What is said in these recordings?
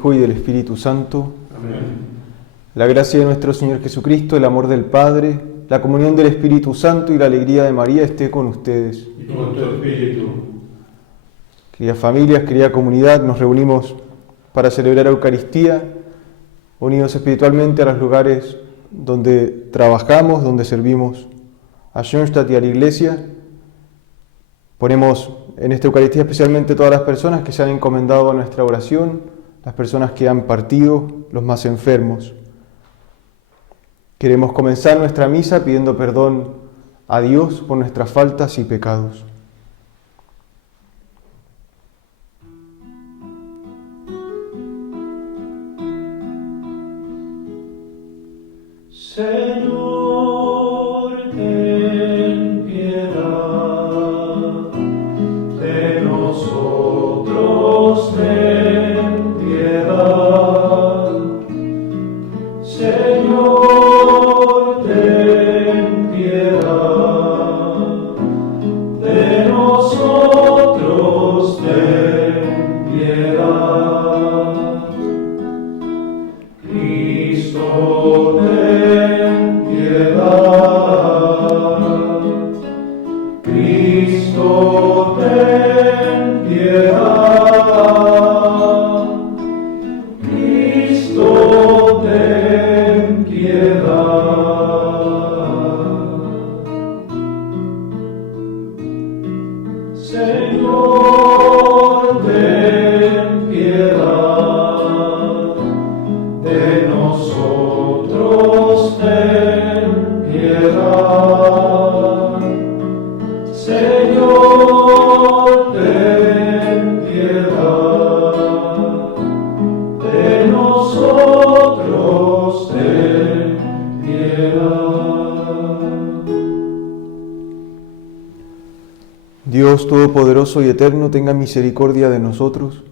Hijo y del Espíritu Santo. Amén. La gracia de nuestro Señor Jesucristo, el amor del Padre, la comunión del Espíritu Santo y la alegría de María esté con ustedes. Y con tu espíritu. Queridas familias, querida comunidad, nos reunimos para celebrar la Eucaristía, unidos espiritualmente a los lugares donde trabajamos, donde servimos a Schoenstatt y a la Iglesia. Ponemos en esta Eucaristía especialmente todas las personas que se han encomendado a nuestra oración, las personas que han partido, los más enfermos. Queremos comenzar nuestra misa pidiendo perdón a Dios por nuestras faltas y pecados. Señor, ten piedad de nosotros, ten piedad. Señor, ten piedad de nosotros, ten piedad. Cristo, ten piedad. Cristo, ten piedad. Cristo, ten piedad. Señor, ten piedad de nosotros, ten piedad. Señor, ten piedad de nosotros, ten piedad. Dios Todopoderoso y Eterno, tenga misericordia de nosotros,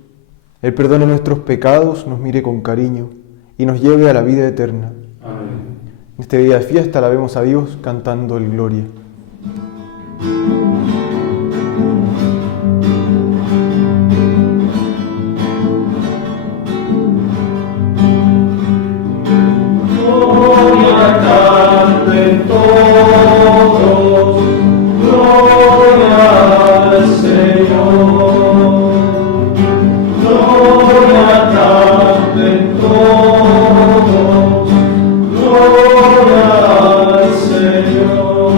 Él perdone nuestros pecados, nos mire con cariño y nos lleve a la vida eterna. Amén. En este día de fiesta alabemos a Dios cantando el Gloria. Gloria canten todos, gloria al Señor. Gloria canten todos, gloria al Señor.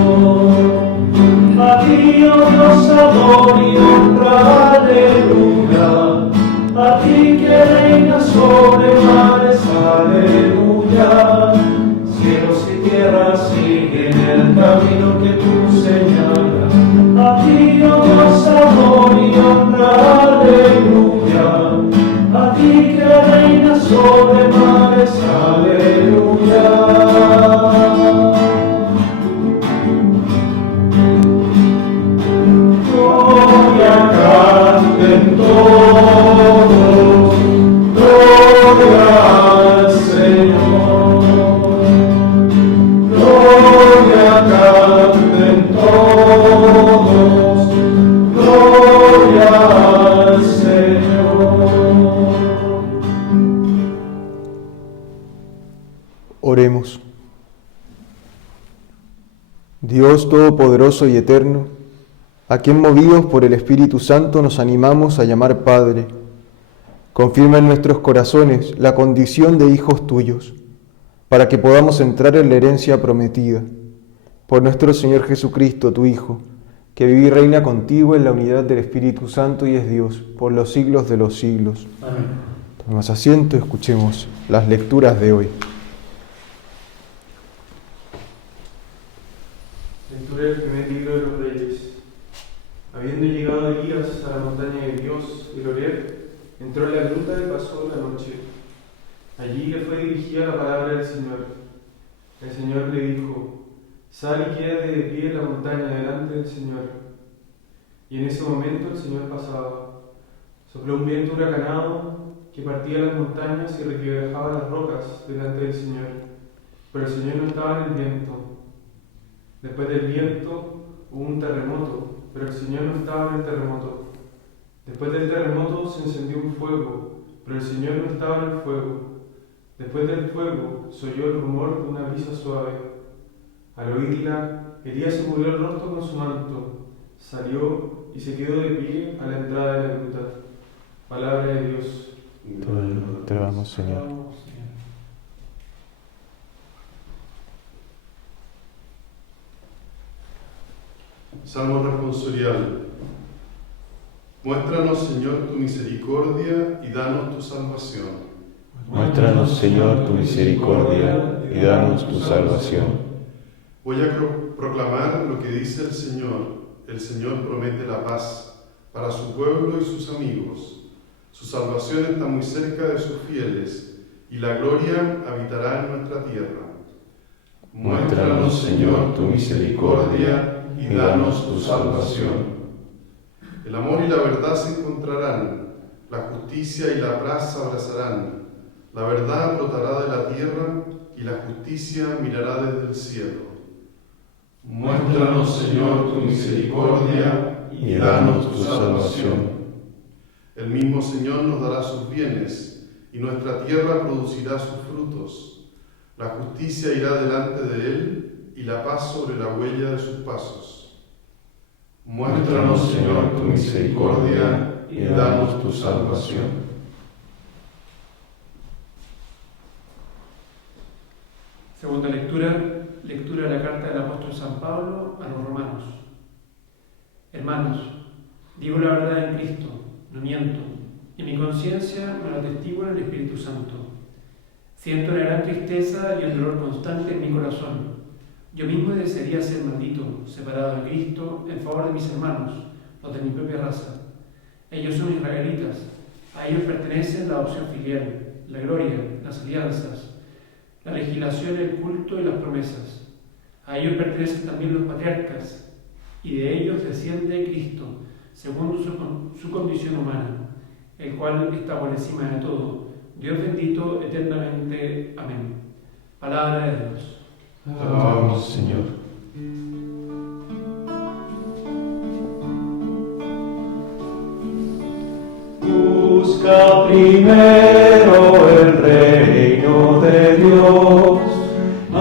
A ti, oh Dios, adoro y honra, aleluya. A ti que reinas sobre mares, aleluya. Cielos y tierras siguen el camino que tú señalas. A ti, oh Dios, amor y honra, aleluya. A ti que reinas sobre mares, aleluya. Gloria canten todos, gloria al Señor. Gloria canten todos, gloria al Señor. Oremos. Dios Todopoderoso y Eterno, a quien movidos por el Espíritu Santo nos animamos a llamar Padre, confirma en nuestros corazones la condición de hijos tuyos, para que podamos entrar en la herencia prometida. Por nuestro Señor Jesucristo, tu Hijo, que vive y reina contigo en la unidad del Espíritu Santo y es Dios, por los siglos de los siglos. Amén. Tomemos asiento, escuchemos las lecturas de hoy. Lectura del primer libro de los Reyes. Habiendo llegado Elías a la montaña de Dios, el Horeb, entró en la gruta y pasó la noche. Allí le fue dirigida la palabra del Señor. El Señor le dijo: sal y quédate de pie en la montaña delante del Señor. Y en ese momento el Señor pasaba. Sopló un viento huracanado que partía las montañas y requebrajaba las rocas delante del Señor. Pero el Señor no estaba en el viento. Después del viento hubo un terremoto, pero el Señor no estaba en el terremoto. Después del terremoto se encendió un fuego, pero el Señor no estaba en el fuego. Después del fuego se oyó el rumor de una brisa suave. Al oírla, Elías se cubrió el rostro con su manto, salió y se quedó de pie a la entrada de la gruta. Palabra de Dios. Te damos, Señor. Salmo responsorial. Muéstranos, Señor, tu misericordia y danos tu salvación. Muéstranos, Señor, tu misericordia y danos tu salvación. Voy a proclamar lo que dice el Señor. El Señor promete la paz para su pueblo y sus amigos. Su salvación está muy cerca de sus fieles y la gloria habitará en nuestra tierra. Muéstranos, Señor, tu misericordia y danos tu salvación. El amor y la verdad se encontrarán, la justicia y la paz se abrazarán. La verdad brotará de la tierra y la justicia mirará desde el cielo. Muéstranos, Señor, tu misericordia Y danos tu salvación. El mismo Señor nos dará sus bienes y nuestra tierra producirá sus frutos. La justicia irá delante de él y la paz sobre la huella de sus pasos. Muéstranos, Señor, tu misericordia y danos tu salvación. Segunda lectura de la carta del apóstol San Pablo a los romanos. Hermanos, digo la verdad en Cristo, no miento, y mi conciencia me lo atestigua en el Espíritu Santo. Siento una gran tristeza y un dolor constante en mi corazón. Yo mismo desearía ser maldito, separado de Cristo, en favor de mis hermanos, los de mi propia raza. Ellos son israelitas, a ellos pertenecen la adopción filial, la gloria, las alianzas, la legislación, el culto y las promesas. A ellos pertenecen también los patriarcas, y de ellos desciende Cristo, según su condición humana, el cual está por encima de todo, Dios bendito eternamente. Amén. Palabra de Dios. Te alabamos, Señor. Busca primero el reino de Dios y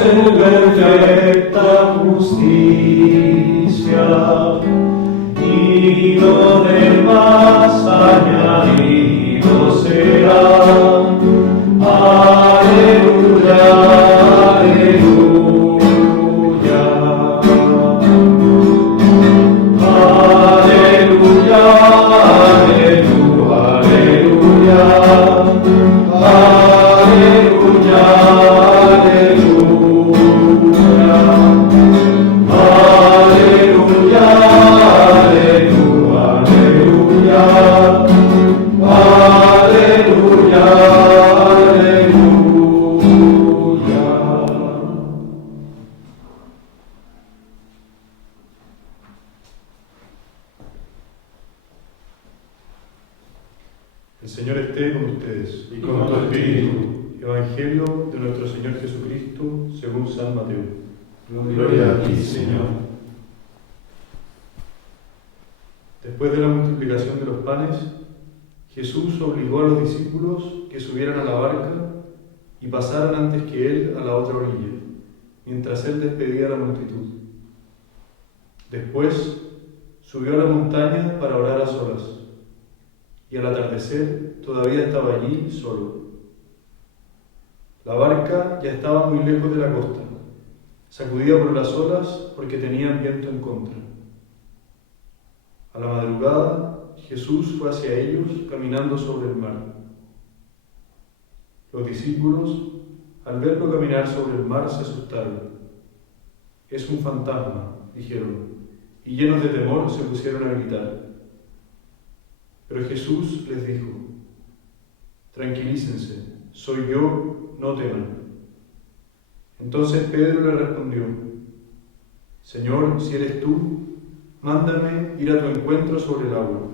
su perfecta justicia, y lo demás añadido será. Aleluya, aleluya. Aleluya, aleluya, aleluya. Aleluya, aleluya. Aleluya, aleluya, aleluya. El Señor esté con ustedes Y con tu espíritu. Evangelio de nuestro Señor Jesucristo según San Mateo. Gloria a ti, Señor. Después de la multiplicación de los panes, Jesús obligó a los discípulos que subieran a la barca y pasaran antes que él a la otra orilla, mientras él despedía a la multitud. Después subió a la montaña para orar a solas, y al atardecer todavía estaba allí solo. La barca ya estaba muy lejos de la costa, sacudida por las olas porque tenían viento en contra. A la madrugada, Jesús fue hacia ellos caminando sobre el mar. Los discípulos, al verlo caminar sobre el mar, se asustaron. «Es un fantasma», dijeron, y llenos de temor se pusieron a gritar. Pero Jesús les dijo: «Tranquilícense, soy yo, no teman». Entonces Pedro le respondió: «Señor, si eres tú, mándame ir a tu encuentro sobre el agua».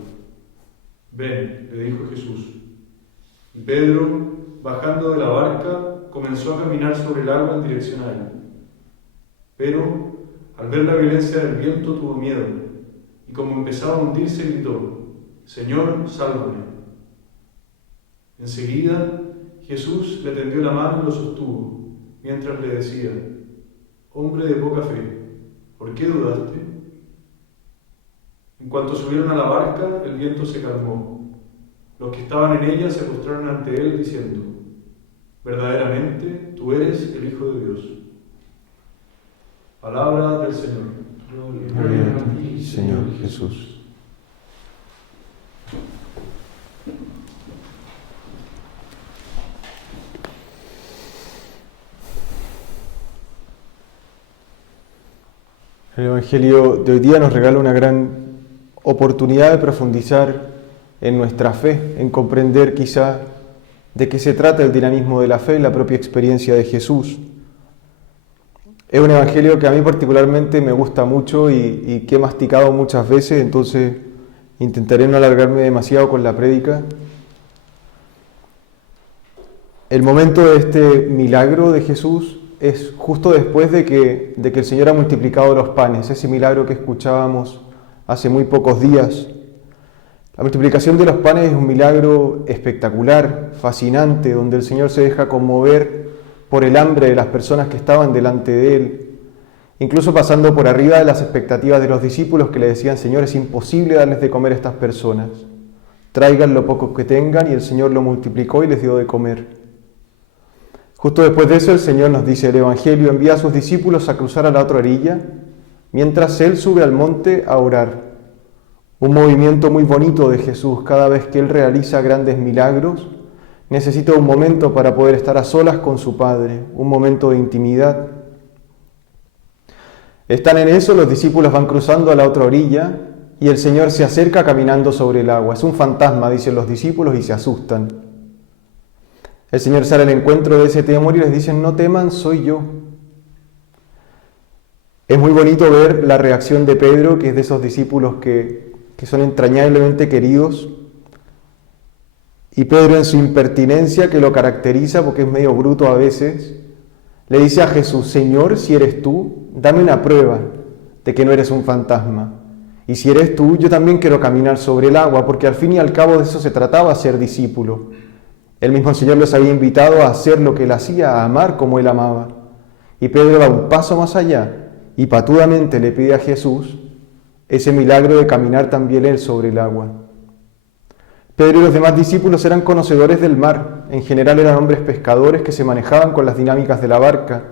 «Ven», le dijo Jesús. Y Pedro, bajando de la barca, comenzó a caminar sobre el agua en dirección a él. Pero, al ver la violencia del viento, tuvo miedo, y como empezaba a hundirse, gritó: «Señor, sálvame». Enseguida Jesús le tendió la mano y lo sostuvo, mientras le decía: «Hombre de poca fe, ¿por qué dudaste?». En cuanto subieron a la barca, el viento se calmó. Los que estaban en ella se postraron ante él, diciendo: «Verdaderamente, tú eres el Hijo de Dios». Palabra del Señor. Gloria a ti, Señor Jesús. El Evangelio de hoy día nos regala una gran oportunidad de profundizar en nuestra fe, en comprender quizá de qué se trata el dinamismo de la fe y la propia experiencia de Jesús. Es un Evangelio que a mí particularmente me gusta mucho y que he masticado muchas veces, entonces intentaré no alargarme demasiado con la prédica. El momento de este milagro de Jesús es justo después de que el Señor ha multiplicado los panes, ese milagro que escuchábamos hace muy pocos días. La multiplicación de los panes es un milagro espectacular, fascinante, donde el Señor se deja conmover por el hambre de las personas que estaban delante de Él, incluso pasando por arriba de las expectativas de los discípulos que le decían: Señor, es imposible darles de comer a estas personas, traigan lo poco que tengan, y el Señor lo multiplicó y les dio de comer. Justo después de eso el Señor nos dice el Evangelio, envía a sus discípulos a cruzar a la otra orilla, mientras Él sube al monte a orar. Un movimiento muy bonito de Jesús. Cada vez que Él realiza grandes milagros, necesita un momento para poder estar a solas con su Padre, un momento de intimidad. Están en eso, los discípulos van cruzando a la otra orilla y el Señor se acerca caminando sobre el agua. Es un fantasma, dicen los discípulos, y se asustan. El Señor sale al encuentro de ese temor y les dice: no teman, soy yo. Es muy bonito ver la reacción de Pedro, que es de esos discípulos que son entrañablemente queridos. Y Pedro, en su impertinencia, que lo caracteriza porque es medio bruto a veces, le dice a Jesús: Señor, si eres tú, dame una prueba de que no eres un fantasma. Y si eres tú, yo también quiero caminar sobre el agua, porque al fin y al cabo de eso se trataba, ser discípulo. El mismo Señor los había invitado a hacer lo que Él hacía, a amar como Él amaba. Y Pedro va un paso más allá y patudamente le pide a Jesús ese milagro de caminar también Él sobre el agua. Pedro y los demás discípulos eran conocedores del mar. En general eran hombres pescadores que se manejaban con las dinámicas de la barca.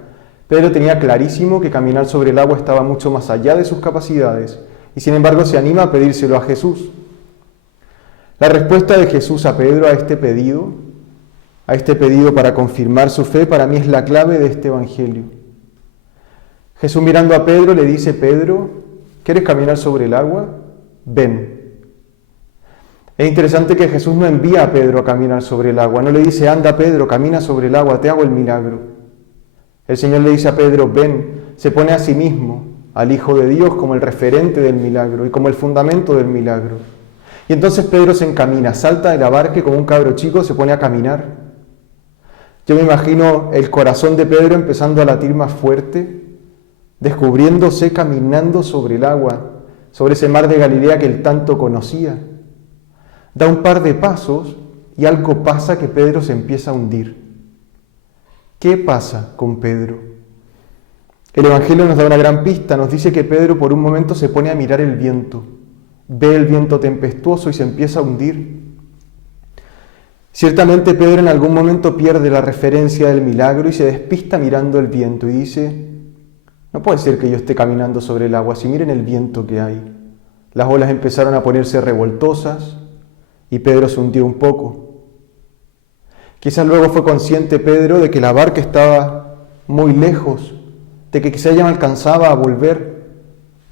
Pedro tenía clarísimo que caminar sobre el agua estaba mucho más allá de sus capacidades y sin embargo se anima a pedírselo a Jesús. La respuesta de Jesús a Pedro a este pedido para confirmar su fe, para mí es la clave de este Evangelio. Jesús, mirando a Pedro, le dice: Pedro, ¿quieres caminar sobre el agua? Ven. Es interesante que Jesús no envía a Pedro a caminar sobre el agua, no le dice: anda Pedro, camina sobre el agua, te hago el milagro. El Señor le dice a Pedro: ven, se pone a sí mismo, al Hijo de Dios, como el referente del milagro y como el fundamento del milagro. Y entonces Pedro se encamina, salta de la barca y como un cabro chico se pone a caminar. Yo me imagino el corazón de Pedro empezando a latir más fuerte, descubriéndose caminando sobre el agua, sobre ese mar de Galilea que él tanto conocía. Da un par de pasos y algo pasa, que Pedro se empieza a hundir. ¿Qué pasa con Pedro? El Evangelio nos da una gran pista, nos dice que Pedro por un momento se pone a mirar el viento, ve el viento tempestuoso y se empieza a hundir. Ciertamente Pedro en algún momento pierde la referencia del milagro y se despista mirando el viento y dice: no puede ser que yo esté caminando sobre el agua, si miren el viento que hay. Las olas empezaron a ponerse revoltosas y Pedro se hundió un poco. Quizás luego fue consciente Pedro de que la barca estaba muy lejos, de que quizás ya no alcanzaba a volver,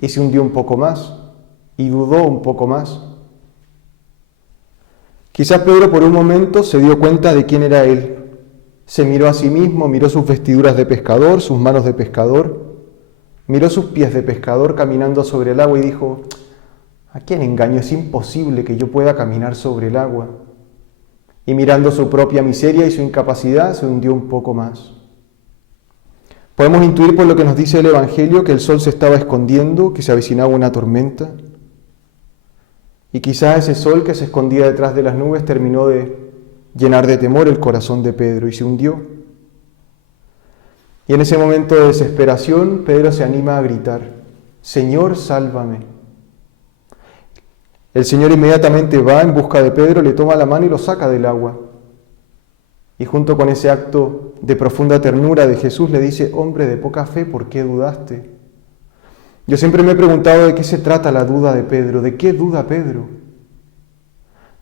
y se hundió un poco más y dudó un poco más. Quizás Pedro por un momento se dio cuenta de quién era él. Se miró a sí mismo, miró sus vestiduras de pescador, sus manos de pescador, miró sus pies de pescador caminando sobre el agua y dijo: ¿a quién engaño? Es imposible que yo pueda caminar sobre el agua. Y mirando su propia miseria y su incapacidad, se hundió un poco más. Podemos intuir por lo que nos dice el Evangelio que el sol se estaba escondiendo, que se avecinaba una tormenta. Y quizás ese sol que se escondía detrás de las nubes terminó de llenar de temor el corazón de Pedro y se hundió. Y en ese momento de desesperación, Pedro se anima a gritar: Señor, sálvame. El Señor inmediatamente va en busca de Pedro, le toma la mano y lo saca del agua. Y junto con ese acto de profunda ternura de Jesús le dice: hombre de poca fe, ¿por qué dudaste? Yo siempre me he preguntado de qué se trata la duda de Pedro. ¿De qué duda Pedro?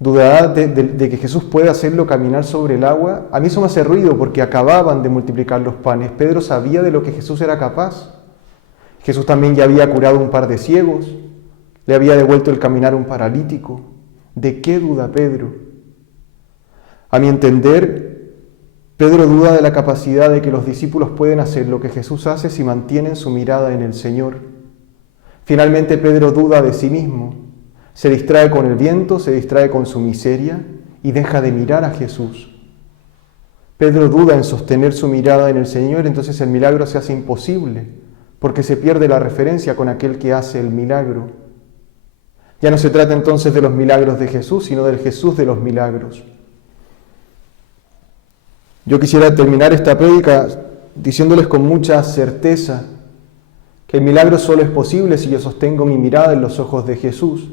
¿Dudará de que Jesús puede hacerlo caminar sobre el agua? A mí eso me hace ruido porque acababan de multiplicar los panes. Pedro sabía de lo que Jesús era capaz. Jesús también ya había curado un par de ciegos, le había devuelto el caminar a un paralítico. ¿De qué duda Pedro? A mi entender, Pedro duda de la capacidad de que los discípulos pueden hacer lo que Jesús hace si mantienen su mirada en el Señor. Finalmente, Pedro duda de sí mismo, se distrae con el viento, se distrae con su miseria y deja de mirar a Jesús. Pedro duda en sostener su mirada en el Señor, entonces el milagro se hace imposible, porque se pierde la referencia con aquel que hace el milagro. Ya no se trata entonces de los milagros de Jesús, sino del Jesús de los milagros. Yo quisiera terminar esta prédica diciéndoles con mucha certeza que el milagro solo es posible si yo sostengo mi mirada en los ojos de Jesús,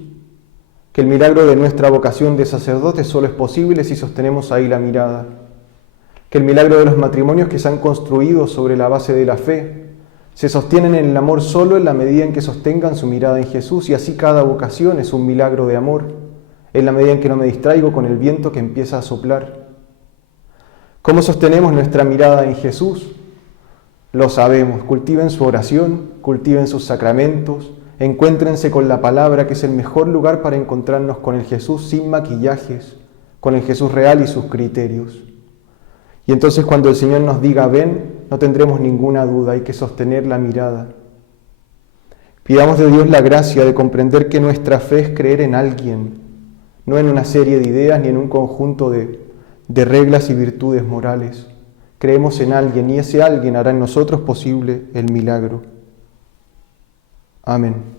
que el milagro de nuestra vocación de sacerdotes solo es posible si sostenemos ahí la mirada, que el milagro de los matrimonios que se han construido sobre la base de la fe se sostienen en el amor solo en la medida en que sostengan su mirada en Jesús, y así cada vocación es un milagro de amor, en la medida en que no me distraigo con el viento que empieza a soplar. ¿Cómo sostenemos nuestra mirada en Jesús? Lo sabemos. Cultiven su oración, cultiven sus sacramentos, encuéntrense con la palabra, que es el mejor lugar para encontrarnos con el Jesús sin maquillajes, con el Jesús real y sus criterios. Y entonces cuando el Señor nos diga ven, no tendremos ninguna duda, hay que sostener la mirada. Pidamos de Dios la gracia de comprender que nuestra fe es creer en alguien, no en una serie de ideas ni en un conjunto de reglas y virtudes morales. Creemos en alguien y ese alguien hará en nosotros posible el milagro. Amén.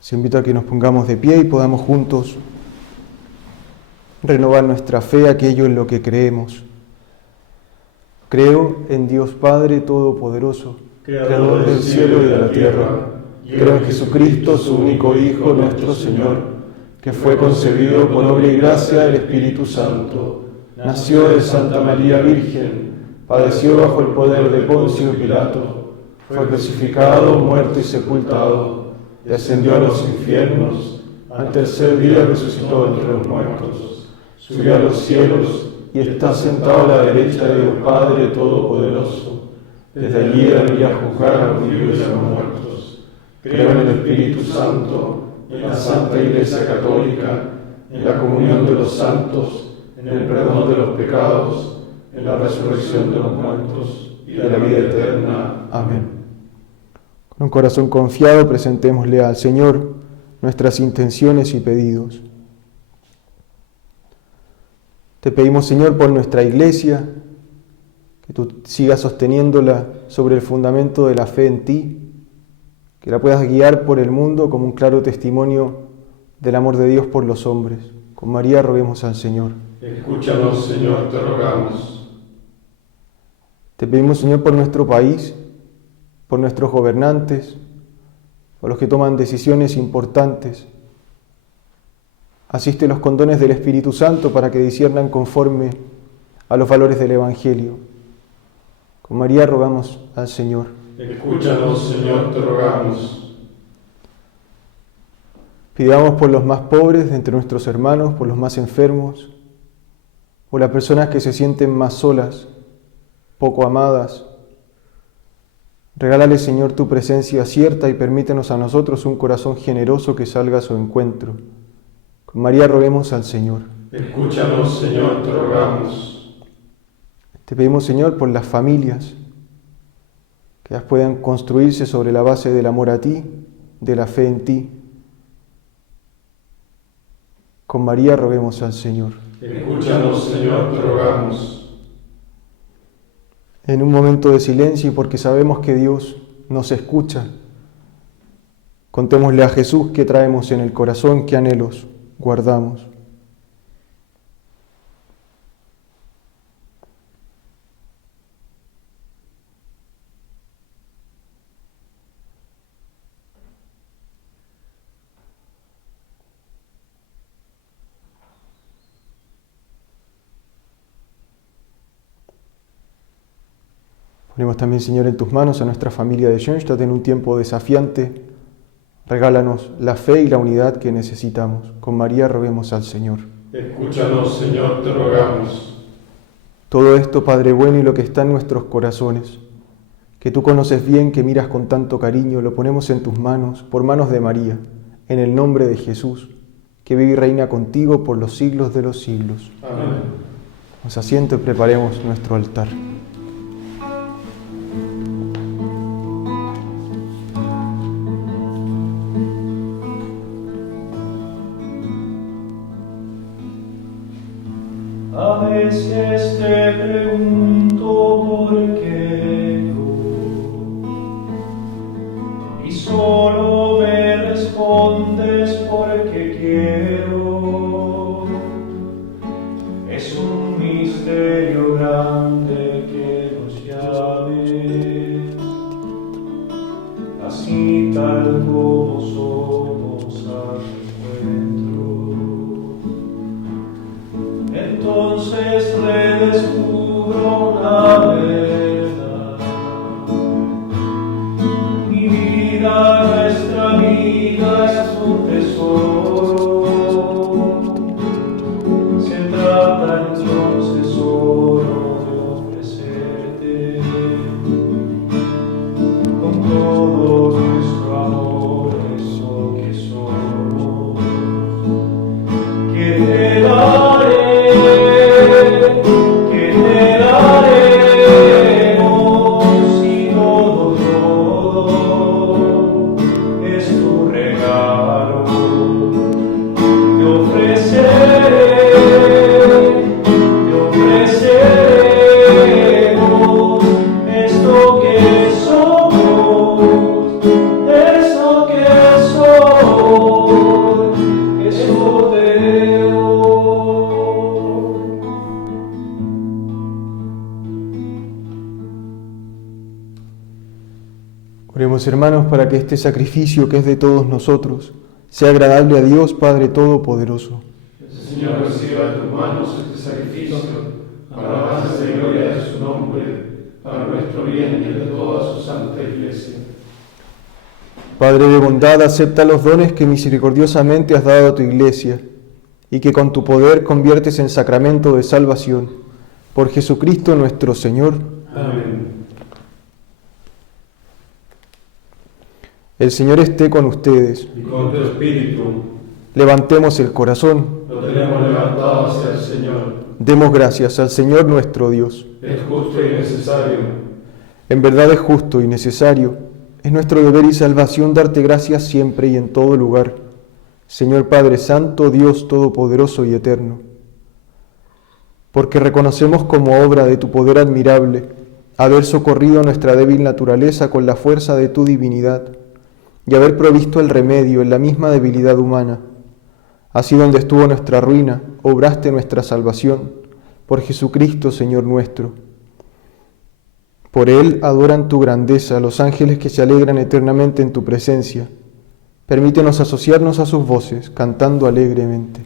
Se invita a que nos pongamos de pie y podamos juntos renovar nuestra fe, aquello en lo que creemos. Creo en Dios Padre Todopoderoso, Creador del cielo y de la tierra. Creo en Jesucristo, su único Hijo, nuestro Señor, que fue concebido por obra y gracia del Espíritu Santo. Nació de Santa María Virgen, padeció bajo el poder de Poncio Pilato, fue crucificado, muerto y sepultado, descendió a los infiernos, al tercer día resucitó entre los muertos, subió a los cielos y está sentado a la derecha de Dios Padre Todopoderoso. Desde allí vendrá a juzgar a los vivos y a los muertos. Creo en el Espíritu Santo, en la Santa Iglesia Católica, en la comunión de los santos, en el perdón de los pecados, en la resurrección de los muertos y de la vida eterna. Amén. Con un corazón confiado presentémosle al Señor nuestras intenciones y pedidos. Te pedimos, Señor, por nuestra Iglesia, que tú sigas sosteniéndola sobre el fundamento de la fe en ti, que la puedas guiar por el mundo como un claro testimonio del amor de Dios por los hombres. Con María roguemos al Señor. Escúchanos, Señor, te rogamos. Te pedimos, Señor, por nuestro país, por nuestros gobernantes, por los que toman decisiones importantes. Asístelos con dones del Espíritu Santo para que disciernan conforme a los valores del Evangelio. Con María rogamos al Señor. Escúchanos, Señor, te rogamos. Pidamos por los más pobres de entre nuestros hermanos, por los más enfermos, por las personas que se sienten más solas, poco amadas. Regálale, Señor, tu presencia cierta y permítenos a nosotros un corazón generoso que salga a su encuentro. Con María roguemos al Señor. Escúchanos, Señor, te rogamos. Te pedimos, Señor, por las familias, que ellas puedan construirse sobre la base del amor a ti, de la fe en ti. Con María roguemos al Señor. Escúchanos, Señor, te rogamos. En un momento de silencio y porque sabemos que Dios nos escucha, contémosle a Jesús qué traemos en el corazón, qué anhelos guardamos. Ponemos también, Señor, en tus manos a nuestra familia de Schoenstatt en un tiempo desafiante. Regálanos la fe y la unidad que necesitamos. Con María roguemos al Señor. Escúchanos, Señor, te rogamos. Todo esto, Padre bueno, y lo que está en nuestros corazones, que tú conoces bien, que miras con tanto cariño, lo ponemos en tus manos, por manos de María, en el nombre de Jesús, que vive y reina contigo por los siglos de los siglos. Amén. Nos asiento y preparemos nuestro altar. A veces te pregunto por qué no, y solo me respondes porque quiero. Es un misterio grande que nos llame, así tal como somos al encuentro. Entonces redescubro la verdad. Mi vida, nuestra vida es un tesoro. Se trata entonces solo de ofrecerte con todo nuestro amor eso que somos. Que te daré. Oremos, hermanos, para que este sacrificio que es de todos nosotros sea agradable a Dios Padre Todopoderoso. El Señor reciba de tus manos este sacrificio para la alabanza y gloria de su nombre, para nuestro bien y el de toda su santa Iglesia. Padre de bondad, acepta los dones que misericordiosamente has dado a tu Iglesia y que con tu poder conviertes en sacramento de salvación. Por Jesucristo nuestro Señor. Amén. El Señor esté con ustedes. Y con tu espíritu, Levantemos el corazón. lo tenemos levantado hacia el Señor. Demos gracias al Señor nuestro Dios. Es justo y necesario. En verdad es justo y necesario. Es nuestro deber y salvación darte gracias siempre y en todo lugar. Señor Padre Santo, Dios Todopoderoso y Eterno. Porque reconocemos como obra de tu poder admirable haber socorrido nuestra débil naturaleza con la fuerza de tu divinidad y haber provisto el remedio en la misma debilidad humana. Así donde estuvo nuestra ruina, obraste nuestra salvación, por Jesucristo, Señor nuestro. Por Él adoran tu grandeza los ángeles que se alegran eternamente en tu presencia. Permítenos asociarnos a sus voces, cantando alegremente.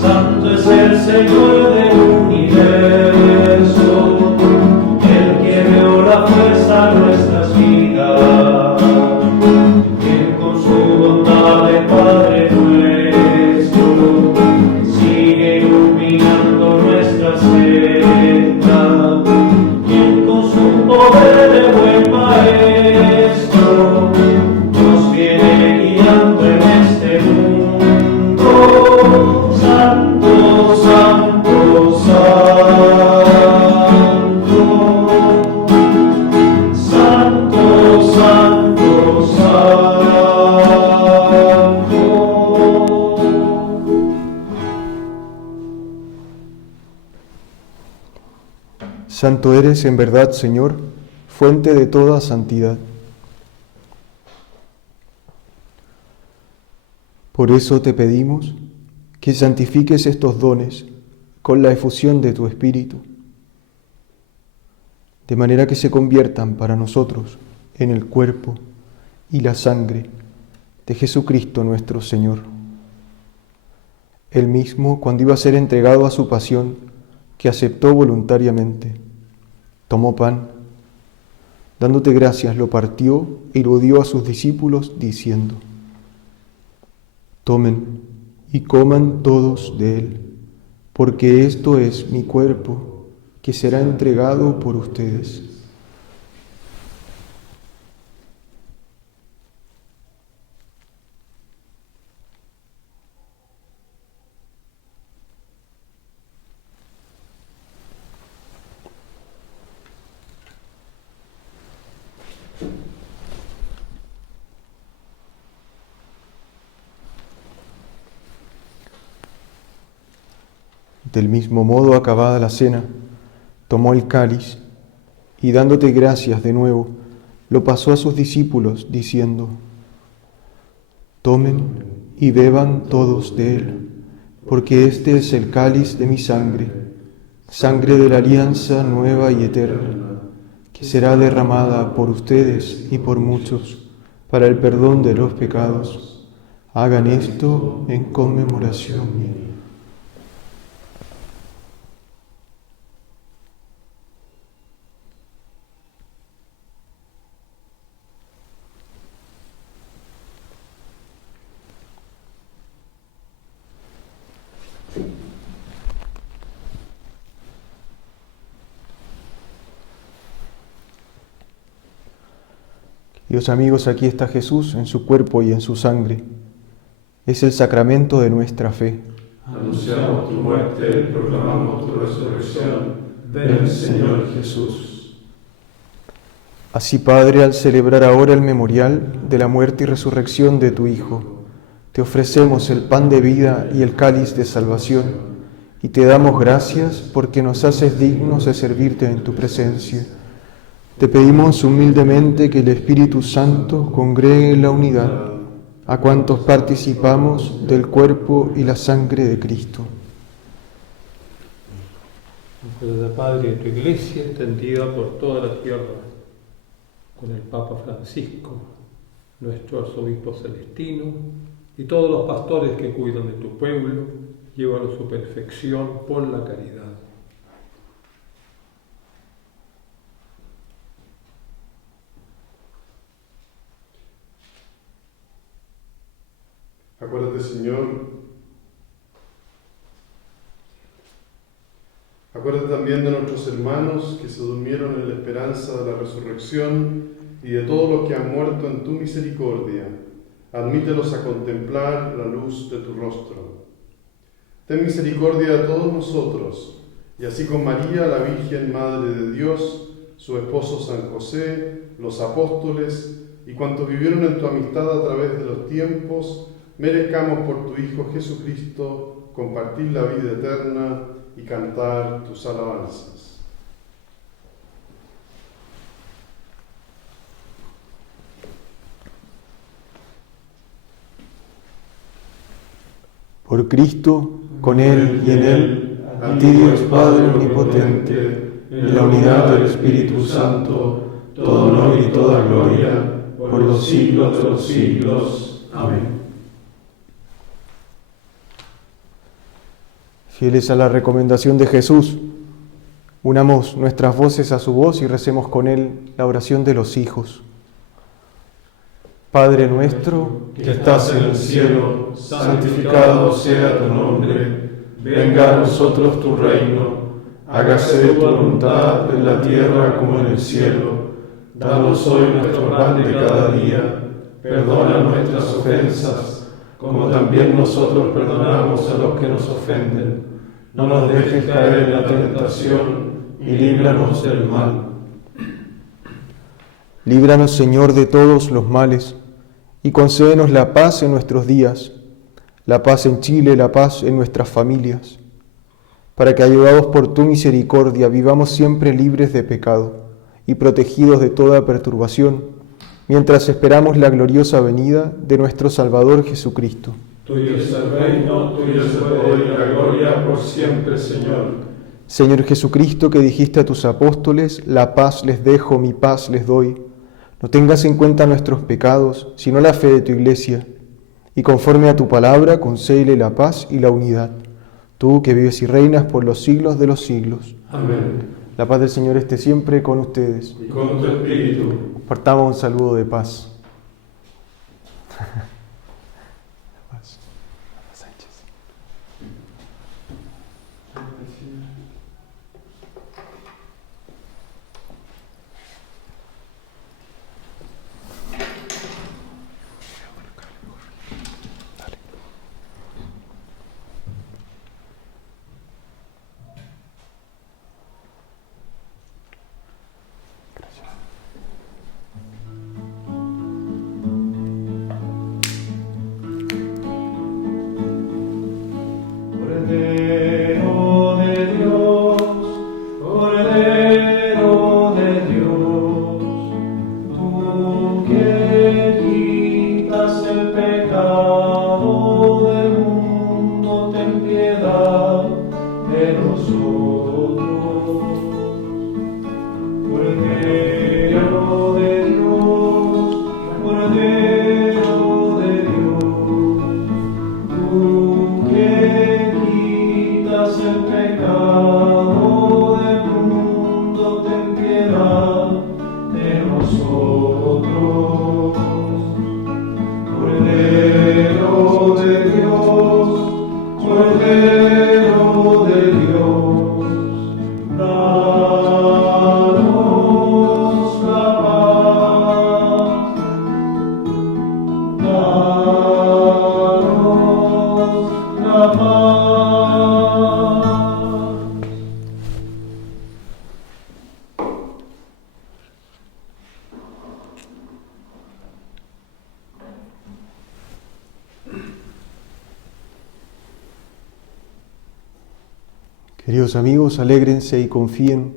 Santo es el Señor del universo. Santo eres en verdad, Señor, fuente de toda santidad. Por eso te pedimos que santifiques estos dones con la efusión de tu Espíritu, de manera que se conviertan para nosotros en el cuerpo y la sangre de Jesucristo nuestro Señor. Él mismo, cuando iba a ser entregado a su pasión, que aceptó voluntariamente, tomó pan, dándote gracias, lo partió y lo dio a sus discípulos, diciendo: Tomen y coman todos de él, porque esto es mi cuerpo, que será entregado por ustedes. Del mismo modo, acabada la cena, tomó el cáliz y, dándote gracias de nuevo, lo pasó a sus discípulos, diciendo: Tomen y beban todos de él, porque este es el cáliz de mi sangre, sangre de la alianza nueva y eterna, que será derramada por ustedes y por muchos para el perdón de los pecados. Hagan esto en conmemoración mía. Queridos amigos, aquí está Jesús en su cuerpo y en su sangre. Es el sacramento de nuestra fe. Anunciamos tu muerte, proclamamos tu resurrección. Ven, Señor Jesús. Así, Padre, al celebrar ahora el memorial de la muerte y resurrección de tu Hijo, te ofrecemos el pan de vida y el cáliz de salvación, y te damos gracias porque nos haces dignos de servirte en tu presencia. Te pedimos humildemente que el Espíritu Santo congregue en la unidad a cuantos participamos del cuerpo y la sangre de Cristo. Recuerda, Padre, de tu Iglesia extendida por toda la tierra, con el Papa Francisco, nuestro Arzobispo Celestino y todos los pastores que cuidan de tu pueblo, llévalo a su perfección por la caridad. Acuérdate, Señor, acuérdate también de nuestros hermanos que se durmieron en la esperanza de la resurrección y de todos los que han muerto en tu misericordia. Admítelos a contemplar la luz de tu rostro. Ten misericordia de todos nosotros, y así con María, la Virgen Madre de Dios, su esposo San José, los apóstoles y cuantos vivieron en tu amistad a través de los tiempos, merezcamos por tu Hijo Jesucristo compartir la vida eterna y cantar tus alabanzas. Por Cristo, con Él y en Él, a ti Dios Padre Omnipotente, en la unidad del Espíritu Santo, todo honor y toda gloria, por los siglos de los siglos. Amén. Fieles a la recomendación de Jesús, unamos nuestras voces a su voz y recemos con Él la oración de los hijos. Padre nuestro, que estás en el cielo, santificado sea tu nombre. Venga a nosotros tu reino. Hágase tu voluntad en la tierra como en el cielo. Danos hoy nuestro pan de cada día. Perdona nuestras ofensas, como también nosotros perdonamos a los que nos ofenden. No nos dejes caer en la tentación y líbranos del mal. Líbranos, Señor, de todos los males, y concédenos la paz en nuestros días, la paz en Chile, la paz en nuestras familias. para que, ayudados por tu misericordia, vivamos siempre libres de pecado y protegidos de toda perturbación, mientras esperamos la gloriosa venida de nuestro Salvador Jesucristo. Tuyo es el reino, tuyo es el poder y la gloria por siempre, Señor. Señor Jesucristo, que dijiste a tus apóstoles, la paz les dejo, mi paz les doy, no tengas en cuenta nuestros pecados, sino la fe de tu Iglesia, y conforme a tu palabra, concédele la paz y la unidad. Tú que vives y reinas por los siglos de los siglos. Amén. La paz del Señor esté siempre con ustedes. Y con tu espíritu. Partamos un saludo de paz. Cordero de Dios, Cordero de Dios, tú que quitas el pecado del mundo, ten piedad de nosotros. Cordero de Dios, Cordero de Dios, tú que quitas el pecado del mundo, ten piedad de nosotros. Cordero de Dios, Cordero de Dios, danos la paz, danos la paz. Queridos amigos, alégrense y confíen,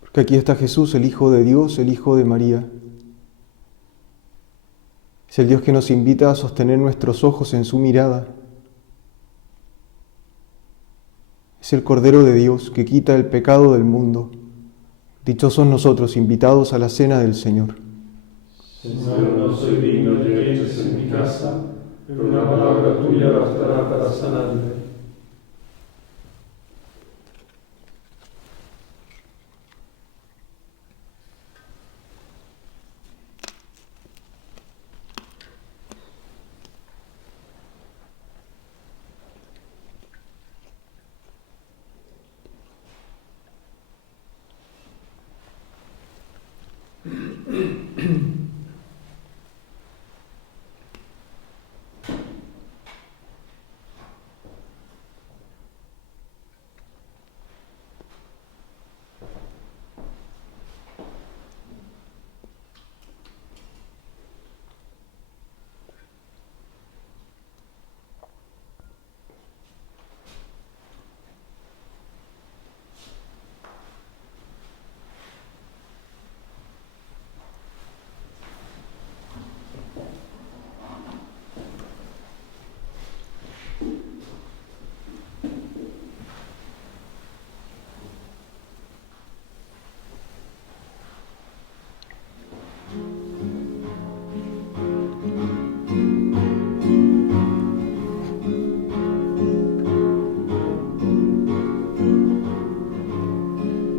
porque aquí está Jesús, el Hijo de Dios, el Hijo de María. Es el Dios que nos invita a sostener nuestros ojos en su mirada. Es el Cordero de Dios que quita el pecado del mundo. Dichosos nosotros, invitados a la cena del Señor. Señor, no soy digno de que entres en mi casa, pero una palabra tuya bastará para sanarme.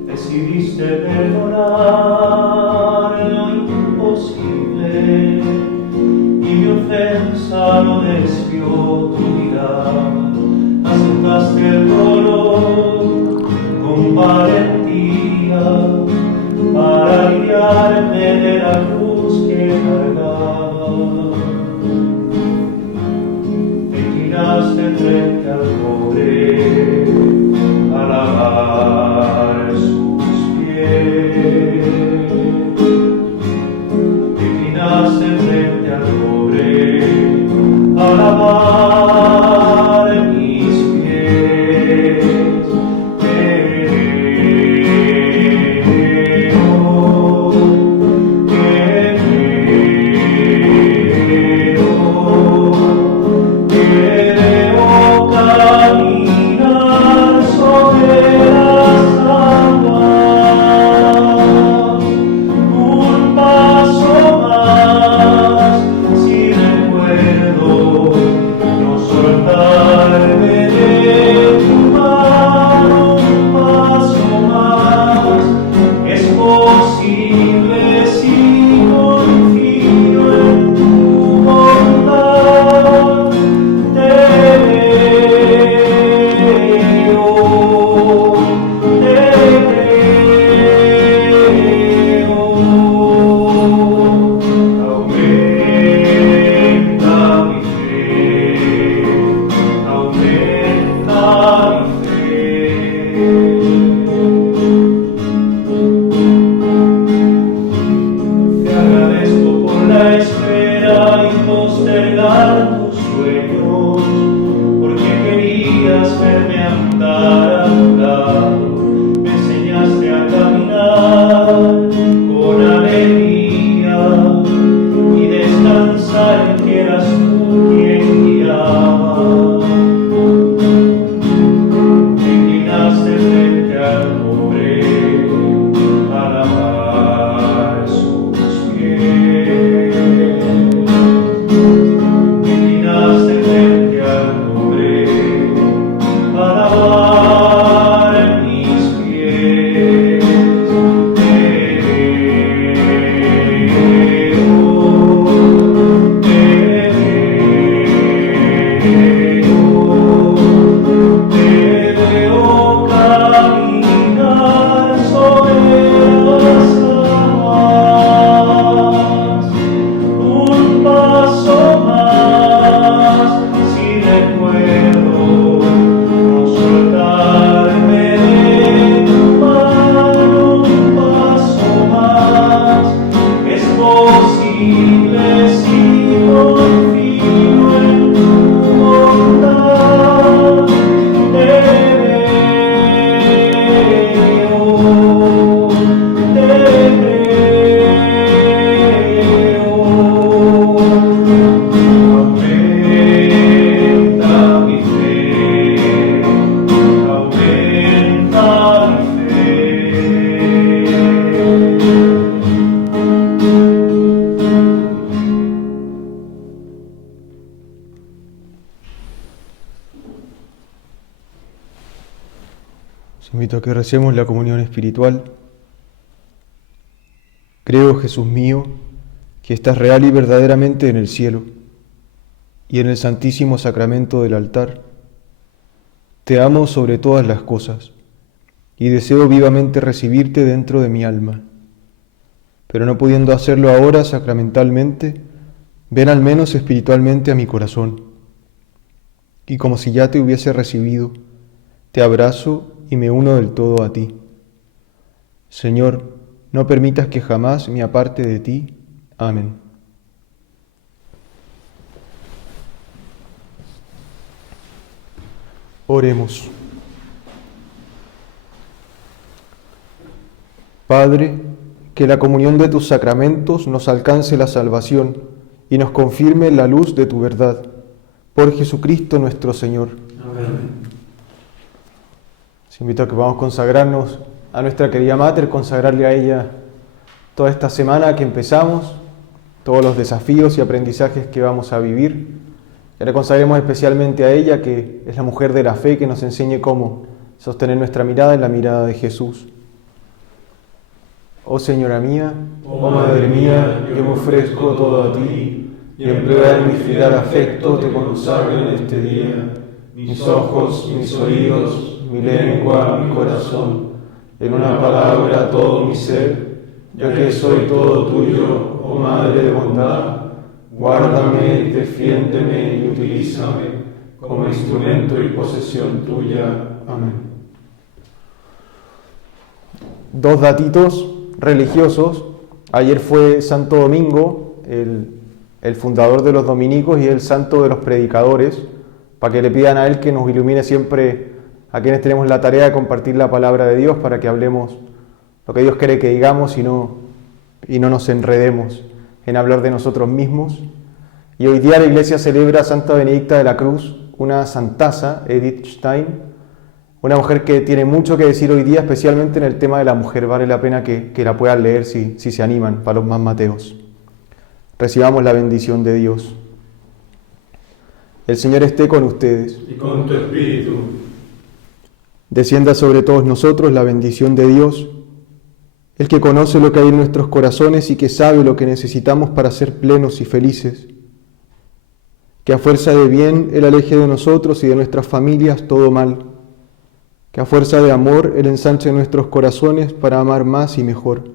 Decidiste perdonar lo imposible y mi ofensa no desvió tu mirada. Aceptaste el dolor con valentía para aliviarme de la cruz que cargaba. Te inclinaste frente al pobre a lavar sus pies. Te inclinaste frente al pobre a lavar mis pies. Os invito a que recemos la comunión espiritual. Creo, Jesús mío, que estás real y verdaderamente en el cielo y en el santísimo sacramento del altar. Te amo sobre todas las cosas y deseo vivamente recibirte dentro de mi alma. Pero no pudiendo hacerlo ahora sacramentalmente, ven al menos espiritualmente a mi corazón. Y como si ya te hubiese recibido, te abrazo y me uno del todo a ti. Señor, no permitas que jamás me aparte de ti. Amén. Oremos. Padre, que la comunión de tus sacramentos nos alcance la salvación y nos confirme en la luz de tu verdad. Por Jesucristo nuestro Señor. Amén. Os invito a que vamos a consagrarnos a nuestra querida Mater, consagrarle a ella toda esta semana que empezamos, todos los desafíos y aprendizajes que vamos a vivir. Que le consagremos especialmente a ella, que es la mujer de la fe, que nos enseñe cómo sostener nuestra mirada en la mirada de Jesús. Oh Señora mía, oh Madre mía, yo me ofrezco todo a ti, y en prueba de mi filial afecto te consagro en este día, mis ojos, mis oídos, mi lengua, mi corazón, en una palabra todo mi ser, ya que soy todo tuyo, oh Madre de bondad, guárdame, defiéndeme y utilízame como instrumento y posesión tuya. Amén. Dos datitos religiosos. Ayer fue Santo Domingo, el fundador de los dominicos y el santo de los predicadores, para que le pidan a él que nos ilumine siempre a quienes tenemos la tarea de compartir la palabra de Dios, para que hablemos lo que Dios quiere que digamos y no nos enredemos en hablar de nosotros mismos. Y hoy día la Iglesia celebra a Santa Benedicta de la Cruz, una santaza, Edith Stein, una mujer que tiene mucho que decir hoy día, especialmente en el tema de la mujer. Vale la pena que la puedan leer si se animan, para los más mateos. Recibamos la bendición de Dios. El Señor esté con ustedes. Y con tu espíritu. Descienda sobre todos nosotros la bendición de Dios, el que conoce lo que hay en nuestros corazones y que sabe lo que necesitamos para ser plenos y felices. Que a fuerza de bien Él aleje de nosotros y de nuestras familias todo mal. Que a fuerza de amor Él ensanche nuestros corazones para amar más y mejor.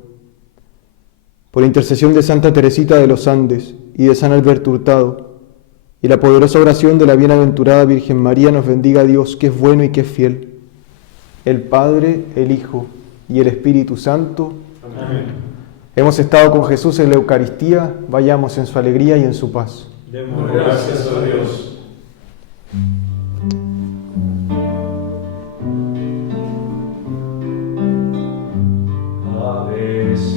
Por intercesión de Santa Teresita de los Andes y de San Alberto Hurtado, y la poderosa oración de la bienaventurada Virgen María, nos bendiga Dios, que es bueno y que es fiel, el Padre, el Hijo y el Espíritu Santo. Amén. Hemos estado con Jesús en la Eucaristía, vayamos en su alegría y en su paz. Demos gracias a Dios. A veces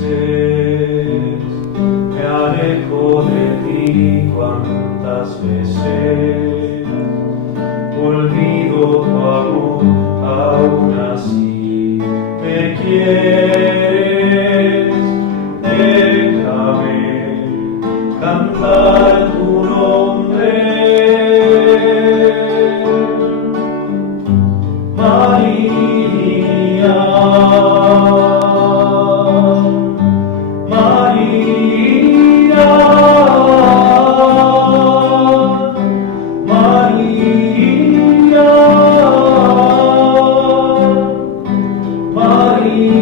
me alejo de ti, cuántas veces olvido tu amor, aún así me quieres. Déjame cantar tu nombre, María, María, María, María.